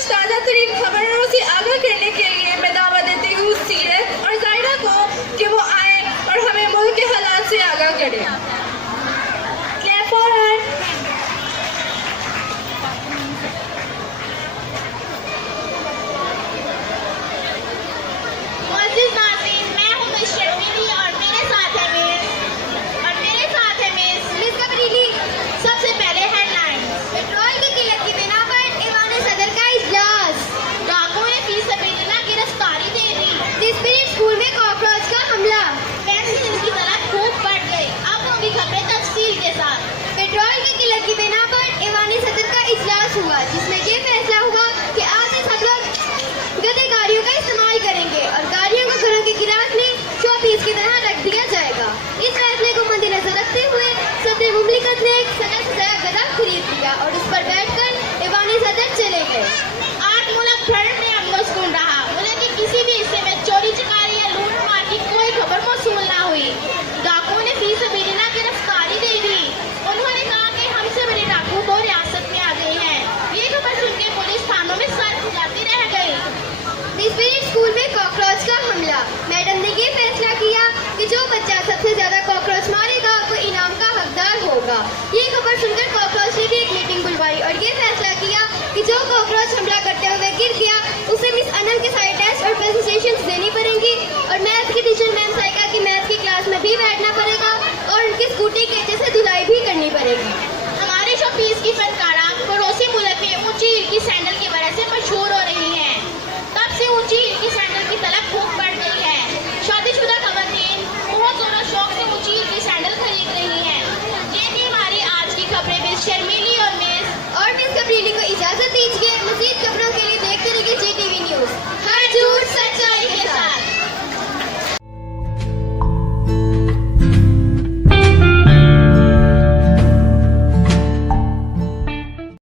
कुछ ताज़ा तरीन खबरों से आगाह करने के लिए मैं दावा देती हूँ सीरत और जायरा को कि वो आए और हमें मुल्क के हालात से आगाह करें। Clap for her. मोअज़्ज़िज़ नाज़रीन, मैं हूँ मिस शर्मीली और मेरे साथ है मिस कबरीली। सबसे पहले हेडलाइंस। पेट्रोल की किल्लत की बिना पर ईवान सदर का इजलास। डाकुओं ने फी सबिलिल्लाह गिरफ्तारी दे दी। स्पिरिट स्कूल में कॉकरोच का हमला। पेंसिल की तलाश खूब बढ़ गई। अब होंगी खबरें तफसील के साथ। पेट्रोल की किल्लत की बिना पर ईवान सदर का इजलास हुआ, जिसमें ये फैसला हुआ कि आज से सब लोग गधे गाड़ियों का इस्तेमाल करेंगे और गाड़ियों को घरों के गिलास में शोपीस की तरह रख दिया जाएगा। इस फैसले को मद्देनजर रखते हुए सदर मुमलिकत ने एक सनक सजाया गधा खरीद लिया और उस पर बैठकर ईवान सदर चले गए। आज मुल्क भर में अमन सुकून रहा। मुल्क के किसी भी हिस्से में चोरी चकारी या लूट मार की कोई खबर मौसूल न हुई। डाकुओं ने फी सबिलिल्लाह गिरफ्तारी दे दी। उन्होंने कहा कि हमसे बड़े डाकू वो रियासत में आ गए हैं। ये खबर सुनकर पुलिस थानों में सर खुजाती रह गई। स्पिरिट स्कूल में कॉकरोच का हमला। मैडम ने ये फैसला किया कि जो बच्चा सबसे ज्यादा कॉकरोच मारेगा वो इनाम का हकदार होगा। ये खबर सुनकर कॉकरोच ने भी एक मीटिंग बुलवाई और ये फैसला किया कि जो कॉकरोच हमला